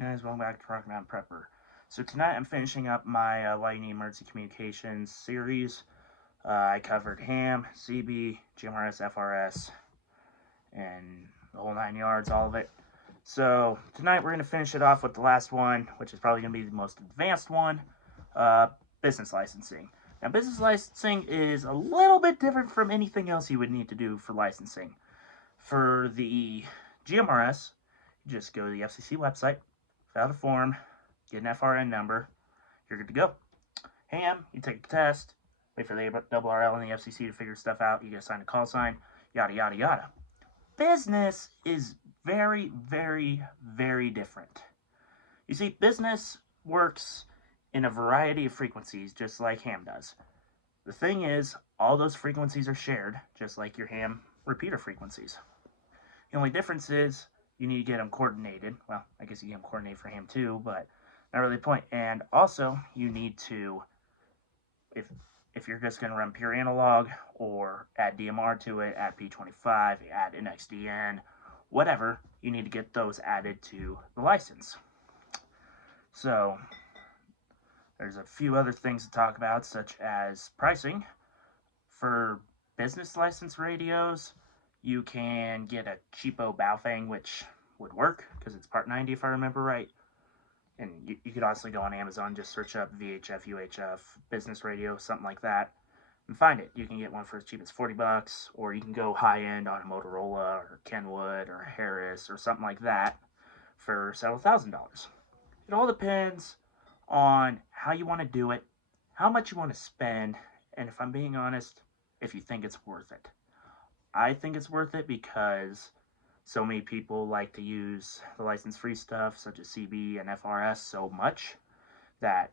Guys, welcome back to Rocky Mountain Prepper. So tonight I'm finishing up my Why You Need Emergency Communications series. I covered ham, CB, GMRS, FRS, and the whole 9 yards, all of it. So tonight we're going to finish it off with the last one, which is probably going to be the most advanced one, uh, business licensing. Now, business licensing is a little bit different from anything else you would need to do for licensing. For the GMRS, you just go to the FCC website, fill out a form, get an FRN number, you're good to go. Ham, you take the test, wait for the double RL and the FCC to figure stuff out, you get assigned a call sign, yada, yada, yada. Business is very, very, very different. You see, business works in a variety of frequencies, just like ham does. The thing is, all those frequencies are shared, just like your ham repeater frequencies. The only difference is you need to get them coordinated. Well, I guess you get them coordinated for ham too, but not really the point. And also, you need to, if you're just going to run pure analog or add DMR to it, add P25, add an XDN, whatever, you need to get those added to the license. So there's a few other things to talk about, such as pricing. For business license radios, you can get a cheapo Baofeng, which would work because it's part 90 if I remember right. And you could also go on Amazon, just search up VHF, UHF, business radio, something like that, and find it. You can get one for as cheap as 40 bucks, or you can go high end on a Motorola or Kenwood or Harris or something like that for several $1,000s. It all depends on how you want to do it, how much you want to spend, and if I'm being honest, if you think it's worth it. I think it's worth it because so many people like to use the license-free stuff, such as CB and FRS, so much that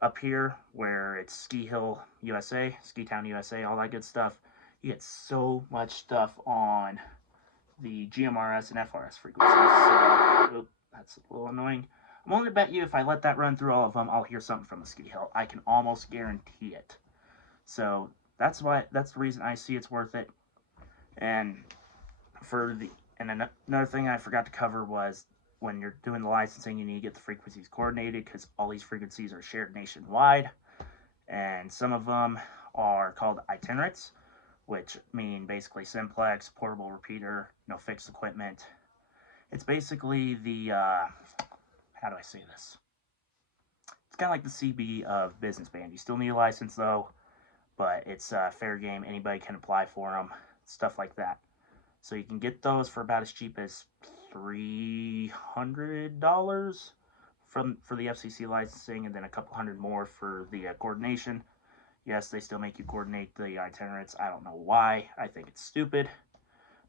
up here, where it's Ski Hill, USA, Ski Town, USA, all that good stuff, you get so much stuff on the GMRS and FRS frequencies. So, that's a little annoying. I'm willing to bet you if I let that run through all of them, I'll hear something from the Ski Hill. I can almost guarantee it. So that's the reason I see it's worth it. And another thing I forgot to cover was when you're doing the licensing, you need to get the frequencies coordinated because all these frequencies are shared nationwide, and some of them are called itinerates, which mean basically simplex, portable repeater, fixed equipment. It's basically the how do I say this? It's kind of like the CB of business band. You still need a license though, but it's fair game. Anybody can apply for them, stuff like that. So you can get those for about as cheap as $300 for the FCC licensing, and then a couple hundred more for the coordination. Yes, they still make you coordinate the itinerates. I don't know why. I think it's stupid.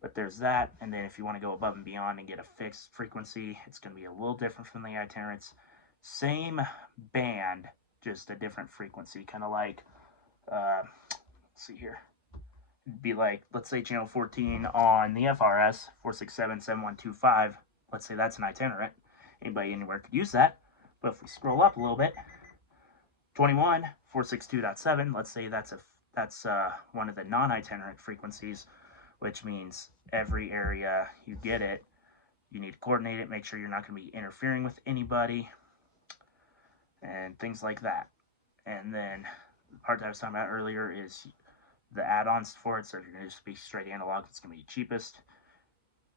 But there's that. And then if you want to go above and beyond and get a fixed frequency, it's going to be a little different from the itinerates. Same band, just a different frequency. Kind of like, let's see here. It'd be like, let's say channel 14 on the FRS, 4677125. Let's say that's an itinerant. Anybody anywhere could use that. But if we scroll up a little bit, 21, 462.7, let's say that's one of the non-itinerant frequencies, which means every area you get it, you need to coordinate it, make sure you're not going to be interfering with anybody, and things like that. And then the part that I was talking about earlier is the add-ons for it. So if you're going to just be straight analog, it's going to be cheapest,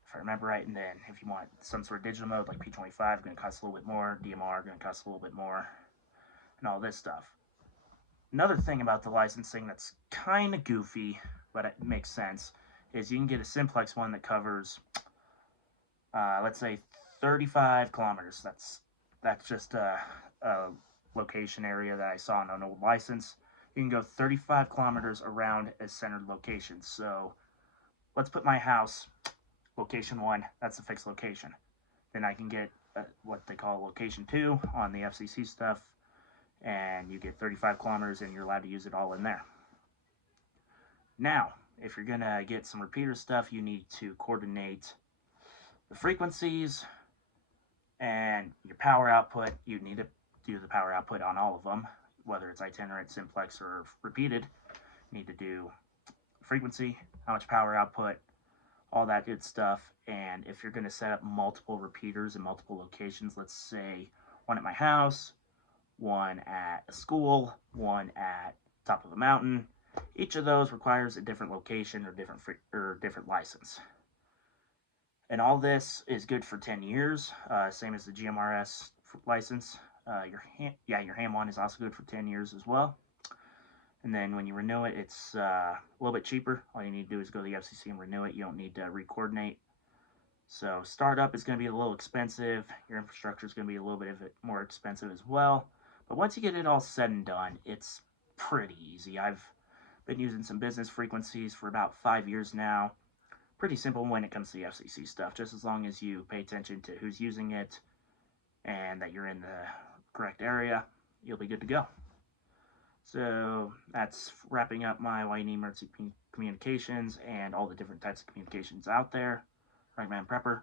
if I remember right. And then if you want some sort of digital mode like P25, going to cost a little bit more. DMR going to cost a little bit more, and all this stuff. Another thing about the licensing that's kind of goofy, but it makes sense, is you can get a simplex one that covers, let's say, 35 kilometers. That's just a location area that I saw on an old license. You can go 35 kilometers around a centered location. So let's put my house, location 1, that's the fixed location. Then I can get what they call location 2 on the FCC stuff, and you get 35 kilometers and you're allowed to use it all in there. Now, if you're going to get some repeater stuff, you need to coordinate the frequencies and your power output. You need to do the power output on all of them, whether it's itinerant, simplex, or repeated. You need to do frequency, how much power output, all that good stuff. And if you're going to set up multiple repeaters in multiple locations, let's say one at my house, one at a school, one at top of a mountain, each of those requires a different location or different license. And all this is good for 10 years, same as the GMRS license. Your ham one is also good for 10 years as well. And then when you renew it, it's a little bit cheaper. All you need to do is go to the FCC and renew it. You don't need to re-coordinate. So startup is going to be a little expensive. Your infrastructure is going to be a little bit more expensive as well. But once you get it all said and done, it's pretty easy. I've been using some business frequencies for about 5 years now. Pretty simple when it comes to the FCC stuff, just as long as you pay attention to who's using it and that you're in the correct area, you'll be good to go. So that's wrapping up my why you need emergency communications and all the different types of communications out there. Right, man, Prepper.